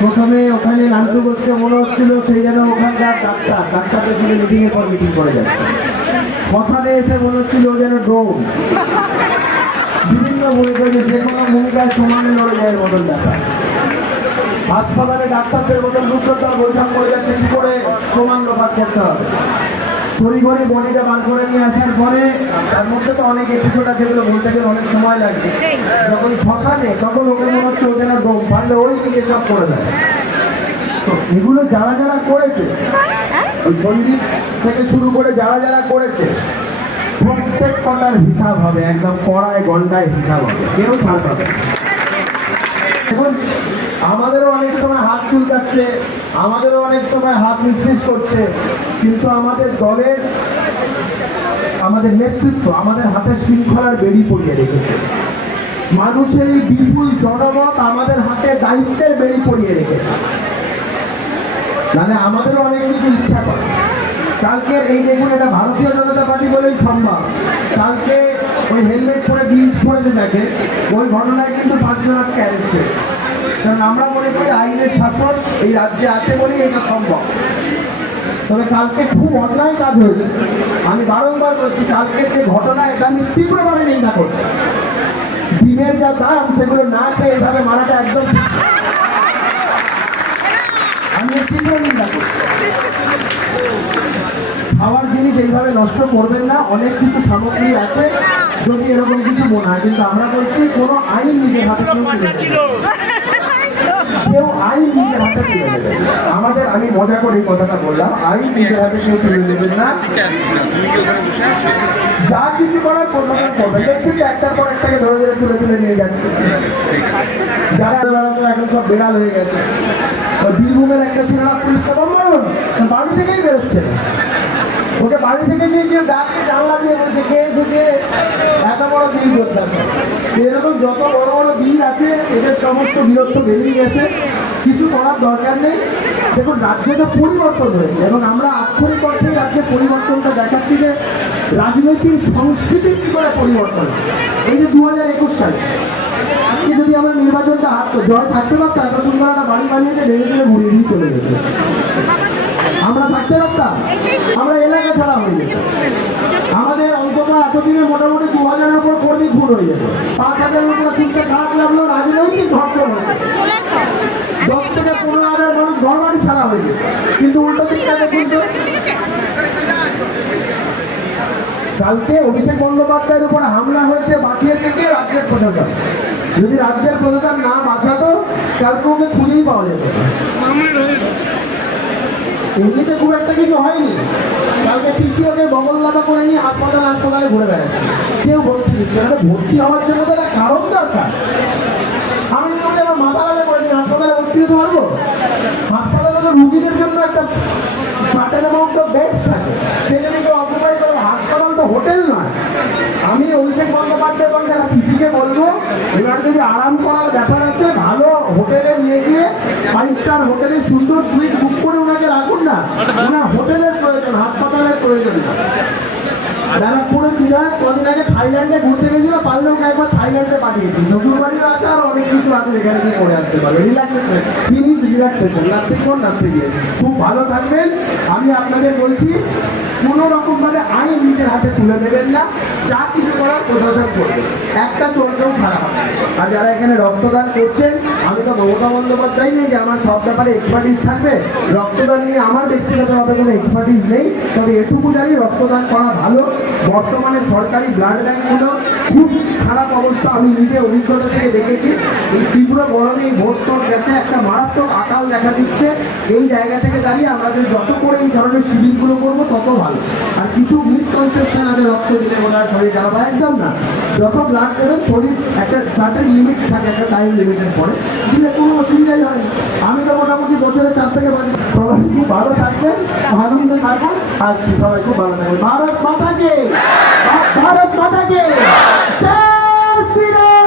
প্রথমে ওখানে নান্টু ঘোষকে মনে হচ্ছিল সেই যেন ওখানকার ডাক্তারদের সঙ্গে মিটিংয়ের পর মিটিং করে যাচ্ছে। শ্মশানে এসে মনে হচ্ছিল ও যেন ড্রোন, বিভিন্ন ভূমিকা যে কোনো ভূমিকায় সমানে লড়ে যায় মতন দেখা। হাসপাতালে ডাক্তারদের মতন রূপকথার বৈঠক করে যাচ্ছে কি করে সমান লোপাট করতে হবে। তড়িঘড়ি বডিটা বার করে নিয়ে আসার পরে তার মধ্যে তো অনেক এপিসোড আছে, যেগুলো বলতে গেলে অনেক সময় লাগবে। যখন শ্মশানে তখন ওকে মনে হচ্ছে ও যেন ডোম পারলে ওই নিয়ে সব করে দেয়। তো এগুলো যারা যারা করেছে, ওই সঞ্জীব থেকে শুরু করে যারা যারা করেছে, প্রত্যেক কটার হিসাব হবে, একদম কড়ায় ঘন্টায় হিসাব হবে, কেউ ছাড় পাবে। এখন আমাদেরও অনেক সময় হাত চুলকাচ্ছে, আমাদেরও অনেক সময় হাত মিসমিস করছে, কিন্তু আমাদের দলের আমাদের নেতৃত্ব আমাদের হাতের শৃঙ্খলার বেড়ি পড়িয়ে রেখেছে। মানুষের এই বিপুল জনমত আমাদের হাতে দায়িত্বের বেড়ি পড়িয়ে রেখেছে। মানে আমাদেরও অনেক কিছু ইচ্ছা করে। কালকে এই দেখুন, এটা ভারতীয় জনতা পার্টি বলেই সম্ভব। কালকে ওই হেলমেট পরে ডিল পড়েছে থাকে, ওই ঘটনায় কিন্তু 5 জন আজকে অ্যারেস্ট হয়েছে। কারণ আমরা মনে করি আইনের শাসন এই রাজ্যে আছে বলেই এটা সম্ভব। তবে কালকে খুব অন্যায় কাজ হয়েছে। আমি বারংবার বলছি, কালকের যে ঘটনা এটা আমি তীব্রভাবে নিন্দা করছি। ডিমের যা দাম সেগুলো না খেয়ে এভাবে মারাটা একদম আমি তীব্র নিন্দা করছি। খাওয়ার জিনিস এইভাবে নষ্ট করবেন না, অনেক কিছু সামগ্রী আছে যদি এরকম কিছু মনে হয়। কিন্তু আমরা বলছি কোনো আইন নিজের হাতে কেউ আইন নিজের হাতে তুলে নেবে। আমাদের, আমি মজা করে এই কথাটা বললাম, আইন নিজের হাতে কেউ তুলে নেবেন না। যা কিছু করার প্রশাসন করবে। দেখছেন একটার পর একটাকে ধরে ধরে তুলে তুলে নিয়ে যাচ্ছে। যারা তো এখন সব বেড়াল হয়ে গেছে। বীরভূমের একটা ছেলেরা পুলিশকে বলুন বাড়ি থেকেই বেরোচ্ছে, ওকে বাড়ি থেকে নিয়ে গিয়ে ডাকে জানলা দিয়ে বলছে কে এসেছে, এত বড় বিল করতে আছে। এরকম যত বড় বড় বিল আছে এদের সমস্ত বিরক্ত বেরিয়ে গেছে, কিছু করার দরকার নেই। দেখুন রাজ্যটা পরিবর্তন হয়েছে এবং আমরা আক্ষরিক অর্থেই রাজ্যের পরিবর্তনটা দেখাচ্ছি যে রাজনৈতিক সংস্কৃতি কী করে পরিবর্তন। এই যে 2021 সালে আজকে যদি আমরা নির্বাচনটা জয় থাকতে পারতাম, এত সুন্দর একটা বাড়ি বানিয়েছে ভেঙে ভেঙে ঘুরিয়ে দিয়ে চলে যেত। আমরা থাকতে পারতাম, আমরা এলাকা ছাড়া হয়ে যেত। আমাদের অন্তত এতদিনে মোটামুটি 2000-এর উপর কর্মী খুন হয়ে যেত। 5000-এর উপর শুনতে খারাপ লাগলো, রাজনৈতিক ঘটনা 10 থেকে 15,000 মানুষ ঘর বাড়ি ছাড়া হয়ে যেত। কিন্তু উল্টো দিকটাতে কিন্তু কালকে অভিষেক বন্দ্যোপাধ্যায়ের উপরে হামলা হয়েছে, বাঁচিয়েছে কে? রাজ্যের প্রশাসন। যদি রাজ্যের প্রশাসন না বাঁচাতো কালকে ওকে খুঁজেই পাওয়া যেত। এমনিতে খুব একটা কিছু হয়নি। কালকে পিসিওকে বগলদাতা করে নিয়ে হাসপাতালে ঘুরে বেড়াচ্ছে, কেউ ভর্তি দিচ্ছে না। ভর্তি হওয়ার জন্য তো একটা কারণ দরকার। আমি যদি আমার মাথা ব্যথা করেছি, হাসপাতালে ভর্তি হতে পারবো? হাসপাতালে তো রুগীদের জন্য একটা সার্টেন অ্যামাউন্ট অফ বেডস থাকে, সে যদি কেউ অকুপাই করবে। হাসপাতাল তো হোটেল নয়। আমি অভিষেক বন্দ্যোপাধ্যায় এবং যারা পিসিকে বলবো, এবার যদি আরাম করার ব্যাপার আছে, ভালো হোটেলে নিয়ে গিয়ে 5 স্টার হোটেলে সুন্দর সুইট বুক করে ওনাকে রাখুন না। ওনার হোটেলের প্রয়োজন, হাসপাতালের প্রয়োজন না। ব্যারাকপুরের বিধায়ক কদিন আগে থাইল্যান্ডে ঘুরতে গেছিল, পারলে ওকে একবার থাইল্যান্ডে পাঠিয়েছি। শ্বশুর বাড়িও আছে, আর অনেক কিছু আছে যেখানে গিয়ে করে আসতে পারবে। রিল্যাক্সেশন নাচতে গিয়ে খুব ভালো থাকবেন। আমি আপনাদের বলছি, কোনো রকমভাবে আইন নিজের হাতে তুলে দেবেন না। যা কিছু করার প্রশাসন করবে, একটা চোরকেও ছাড়া হবে। আর যারা এখানে রক্তদান করছেন, আমি তো মমতা বন্দ্যোপাধ্যায় নেই যে আমার সব ব্যাপারে এক্সপার্টিস থাকবে। রক্তদান নিয়ে আমার ব্যক্তিগতভাবে কোনো এক্সপার্টিস নেই, তবে এটুকু জানি রক্তদান করা ভালো। বর্তমানে সরকারি ব্লাড ব্যাঙ্কগুলো খুব খারাপ অবস্থা, আমি নিজে অভিজ্ঞতা থেকে দেখেছি। এই তীব্র গরমে ভোট টোট গেছে, একটা মারাত্মক আকাল দেখা দিচ্ছে। এই জায়গা থেকে দাঁড়িয়ে আমাদের যত করে এই ধরনের শিবিরগুলো করবো তত ভালো। আর কিছু মিসকনসেপশন আছে, রক্ত দিলে বলা শরীর খারাপ, একদম না। যত ব্লাড দেবেন শরীর একটা সার্টেন লিমিট থাকে, একটা টাইম লিমিটের পরে দিলে কোনো অসুবিধাই হয় না। আমি তো মোটামুটি বছরে 4 থেকে 5। সবাই খুব ভালো থাকবেন, আনন্দ থাকবেন, আর সবাই খুব ভালো থাকবেন। ভারত মাতাকে, ভারত মাতাকে জয় শ্রীরাম।